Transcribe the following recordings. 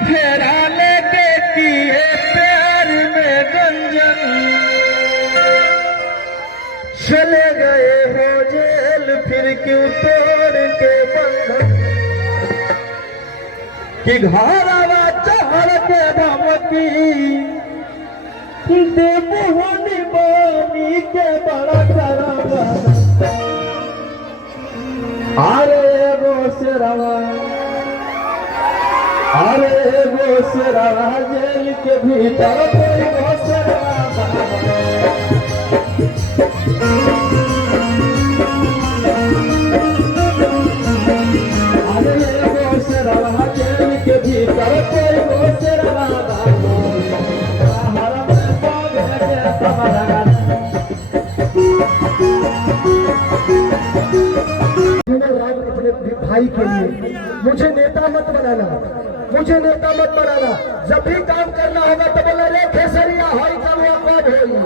फेरा लेके किए प्यार में गंजन, चले गए हो जेल फिर क्यों तोड़ के बंधन, कि घरवा चढ़ के धमकी दे मोहनी बानी के बड़ा करावा, अरे वो शेरवा अरे वो शेरवा जेल के भीतर कोई वो शेरवा, अरे वो शेरवा जेल के भीतर कोई वो शेरवा, अपने भाई के लिए मुझे नेता मत बनाना, मुझे नेता मत बनाना। जब भी काम करना होगा तो बोला रे खेसरिया हाई का वो कब होगी,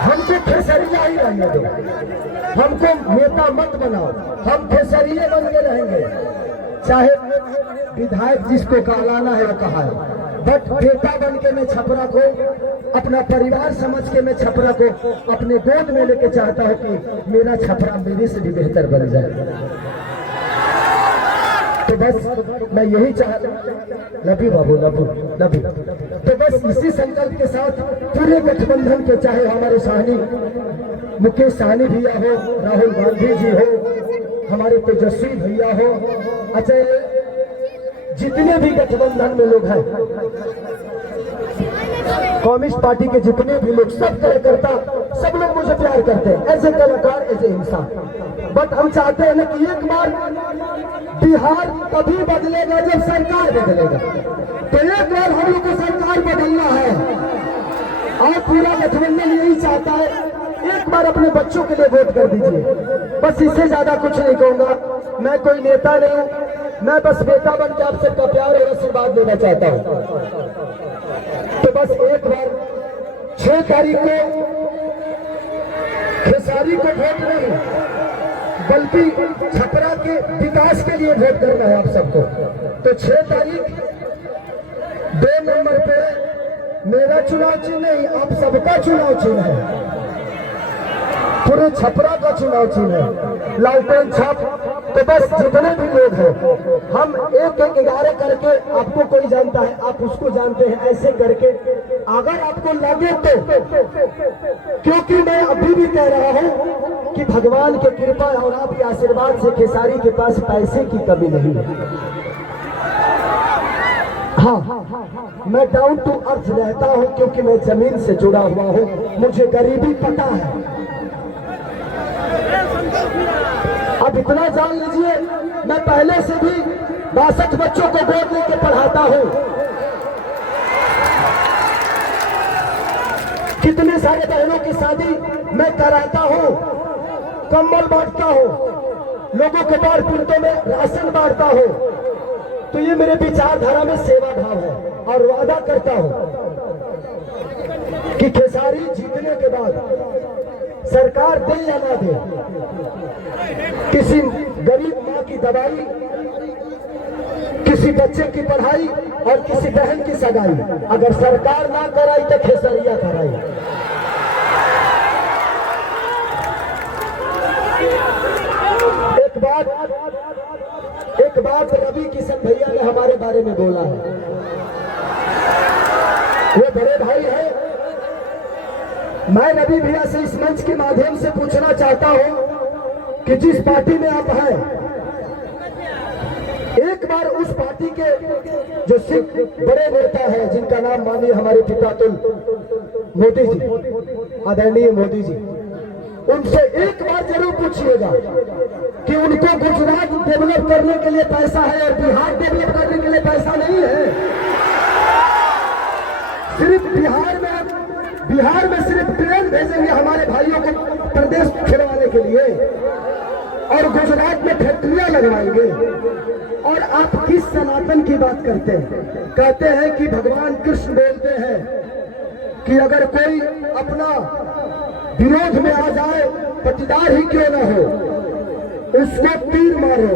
हमको खेसरिया ही रहने दो, हमको नेता मत बनाओ, हम खेसरिये बन के रहेंगे। चाहे विधायक जिसको कहलाना है वो कहा है, बट बेटा बन के मैं छपरा को अपना परिवार समझ के मैं छपरा को अपने गोद में लेके चाहता हूँ कि मेरा छपरा मेरे से भी बेहतर बन जाए। तो बस मैं यही लभी बाबू लभी तो बस इसी संकल्प के साथ पूरे गठबंधन के, चाहे हमारे साहनी मुकेश साहनी भैया हो, राहुल गांधी जी हो, हमारे तेजस्वी भैया हो, अच्छा जितने भी गठबंधन में लोग हैं, कम्युनिस्ट पार्टी के जितने भी लोग, सब कार्यकर्ता, सब लोग मुझे प्यार करते हैं एज ए कलाकार, एज ए इंसान। बट हम चाहते हैं ना कि एक बार बिहार तभी बदलेगा जब सरकार बदलेगा, तो एक बार हम लोग को सरकार बदलना है और पूरा गठबंधन यही चाहता है। एक बार अपने बच्चों के लिए वोट कर दीजिए, बस इससे ज्यादा कुछ नहीं कहूंगा। मैं कोई नेता नहीं हूँ, मैं बस बेटा बन के आप सबका प्यार और आशीर्वाद देना चाहता हूँ। तो बस एक बार 6 तारीख को खेसारी को वोट नहीं बल्कि छपरा के विकास के लिए वोट करना है आप सबको। तो 6 तारीख 2 नंबर पे मेरा चुनाव चिन्ह नहीं, आप सबका चुनाव चिन्ह है, पूरे छपरा का चुनाव चिन्ह है, लालटेन छाप। तो बस जितने भी लोग हैं, हम 1-11 करके, आपको कोई जानता है आप उसको जानते हैं, ऐसे करके अगर आपको लगे तो, क्योंकि मैं अभी भी कह रहा हूं कि भगवान की कृपा और आपके आशीर्वाद से खेसारी के पास पैसे की कमी नहीं है। हाँ, मैं डाउन टू अर्थ रहता हूं क्योंकि मैं जमीन से जुड़ा हुआ हूं, मुझे गरीबी पता है। अब इतना जान लीजिए, मैं पहले से भी 62 बच्चों को गोद लेके पढ़ाता हूं, कितने सारे बहनों की शादी मैं कराता हूं, कंबल बांटता हूं, लोगों के द्वार पीड़ितों में राशन बांटता हूं। तो ये मेरे विचारधारा में सेवा भाव है और वादा करता हूं कि खेसारी जीतने के बाद सरकार दे या ना दे, किसी गरीब माँ की दवाई, किसी बच्चे की पढ़ाई और किसी बहन की सगाई अगर सरकार ना कराई तो खेसरिया कराई। एक बात रवि किशन भैया ने हमारे बारे में बोला है, वो बड़े भाई है। मैं रवि भैया से इस मंच के माध्यम से पूछना चाहता हूं कि जिस पार्टी में आप हैं, एक बार उस पार्टी के जो सिख बड़े नेता हैं, जिनका नाम मानिए हमारे पितातुल मोदी जी, आदरणीय मोदी जी, उनसे एक बार जरूर पूछिएगा कि उनको गुजरात डेवलप करने के लिए पैसा है और बिहार डेवलप करने के लिए पैसा नहीं है। सिर्फ बिहार में सिर्फ ट्रेन भेजेंगे हमारे भाइयों को प्रदेश खिलवाने के लिए, और गुजरात में फैक्ट्रियां लगवाएंगे। और आप किस सनातन की बात करते हैं? कहते हैं कि भगवान कृष्ण बोलते हैं कि अगर कोई अपना विरोध में आ जाए, पटीदार ही क्यों ना हो, उसको तीर मारो।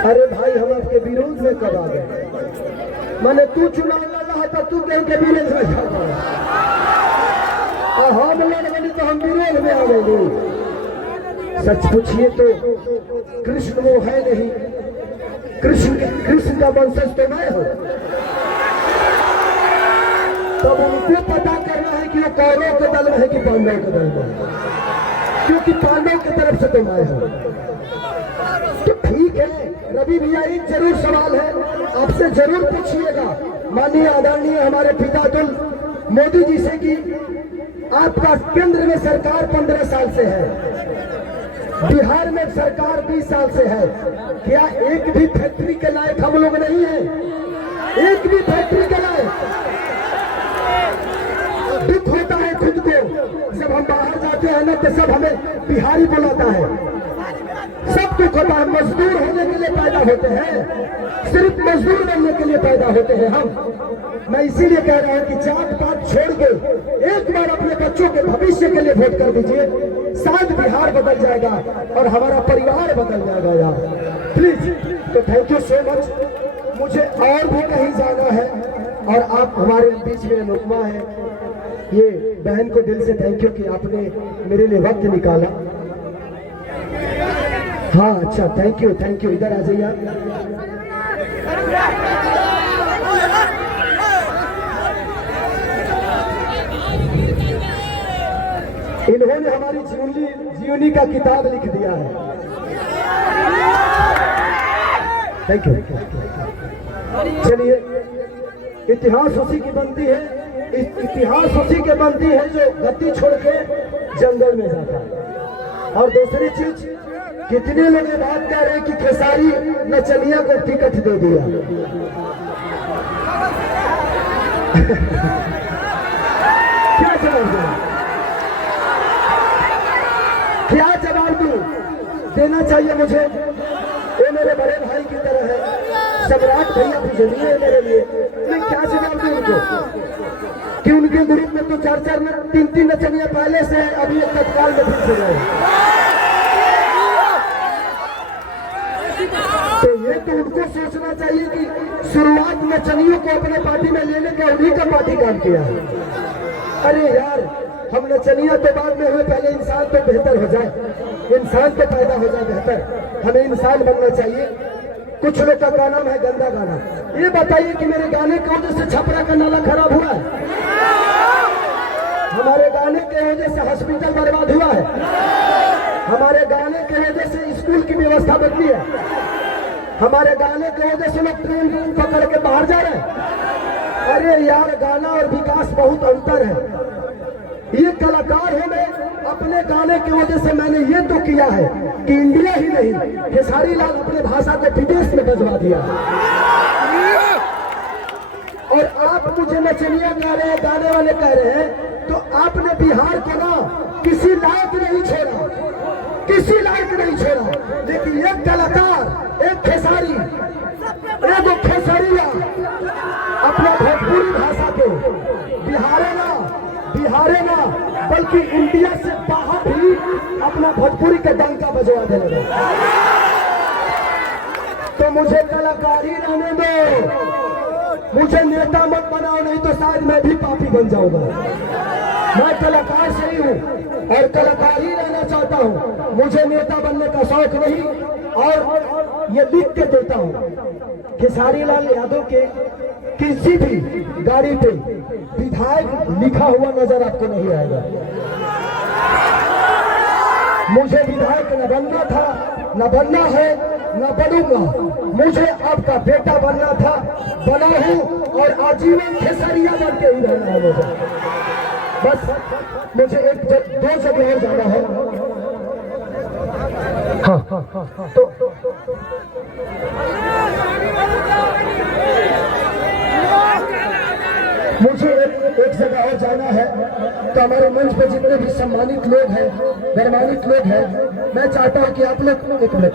अरे भाई, हम आपके विरोध में कब आ गए? माने तू चुनाव लड़ा तो तू कहीं के विरोध में जा, हम लड़ तो हम विरोध में आ गए। सच पूछिए तो कृष्ण वो है नहीं, कृष्ण का वंशज तो मैं हूं। तब उनको पता करना है कि वो कौरवों के दल में है कि पांडवों के दल में, क्योंकि पांडवों की तरफ से तो मैं हूं। तो ठीक है रवि भैया, एक जरूर सवाल है, आपसे जरूर पूछिएगा माननीय आदरणीय हमारे पितातुल मोदी जी से कि आपका केंद्र में सरकार 15 साल से है, बिहार में सरकार 20 साल से है, क्या एक भी फैक्ट्री के लायक हम लोग नहीं है? एक भी फैक्ट्री के लायक? दुख होता है खुद को, जब हम बाहर जाते हैं ना तो सब हमें बिहारी बुलाता है। सब दुख होता है, मजदूर होने के लिए पैदा होते हैं, सिर्फ मजदूर बनने के लिए पैदा होते हैं हम। मैं इसीलिए कह रहा हूं कि जात पात छोड़ के एक बार अपने बच्चों के भविष्य के लिए वोट कर दीजिए, शायद बिहार बदल जाएगा और हमारा परिवार बदल जाएगा यार, प्लीज। तो थैंक यू सो मच। मुझे और भी कहीं जाना है और आप हमारे बीच में अनुपमा है, ये बहन को दिल से थैंक यू कि आपने मेरे लिए वक्त निकाला। हाँ अच्छा, थैंक यू, इधर आ जाइए आप। इन्होंने हमारी जीवनी का किताब लिख दिया है। Thank you. चलिए, इतिहास उसी की बनती है, इतिहास उसी के बनती है जो गद्दी छोड़ के जंगल में जाता है। और दूसरी चीज, कितने लोग ये बात कह रहे हैं कि खेसारी नचनिया को टिकट दे दिया। क्या जवाब दूं? क्या जवाब दूं? देना चाहिए मुझे, वो मेरे बड़े भाई की तरह है, सम्राट भैया पूजनीय है मेरे लिए। मैं क्या जवाब दूं उनको कि उनके ग्रुप में तो 4-4 में 3-3 नचनिया पहले से है, अभी एक तत्काल में फिर से गए। तो ये तो उनको सोचना चाहिए कि शुरुआत नचनियों को अपने पार्टी में लेने का उन्हीं का पार्टी काम किया है। अरे यार, हम नचनिया तो बाद में हुए, पहले इंसान तो बेहतर हो जाए, इंसान तो पैदा हो जाए बेहतर, हमें इंसान बनना चाहिए। कुछ लोग का नाम है गंदा गाना। ये बताइए कि मेरे गाने की वजह से छपरा का नाला खराब हुआ है? हमारे गाने की वजह से हॉस्पिटल बर्बाद हुआ है? हमारे गाने की वजह से स्कूल की व्यवस्था बदली है? हमारे गाने की वजह से लोग ट्रेन पकड़ के बाहर जा रहे हैं? अरे यार, गाना और विकास बहुत अंतर है। ये कलाकार हूं मैं, अपने गाने की वजह से मैंने ये तो किया है कि इंडिया ही नहीं, खेसारी लाल अपने भाषा को विदेश में बजवा दिया। और आप मुझे नचनिया कह रहे हैं, गाने वाले कह रहे हैं, तो आपने बिहार को ना किसी लायक नहीं छोड़ा, किसी लायक नहीं छोड़ा। लेकिन एक कलाकार, एक खेसारी, एक खेसरिया अपना भोजपुरी भाषा के बिहारे ना बल्कि इंडिया से बाहर भी अपना भोजपुरी का डंका बजवा दे लगे। तो मुझे कलाकारी रहने दो, मुझे नेता मत बनाओ, नहीं तो शायद मैं भी पापी बन जाऊंगा। मैं कलाकार से ही हूँ और कलाकार ही रहना चाहता हूँ, मुझे नेता बनने का शौक नहीं। और ये लिख के देता हूँ, खेसारी लाल यादव के किसी भी गाड़ी पे विधायक लिखा हुआ नजर आपको नहीं आएगा। मुझे विधायक न बनना था, न बनना है, न बनूंगा। मुझे आपका बेटा बनना था, बना हूं और आजीवन खेसरिया बन के ही रहना है मुझे। बस मुझे एक दो जगह और जाना है। हाँ, तो मुझे एक जगह और जाना है, तो हमारे मंच पे जितने भी सम्मानित लोग हैं, गणमान्वित लोग हैं, मैं चाहता हूं कि आप लोग एक मिनट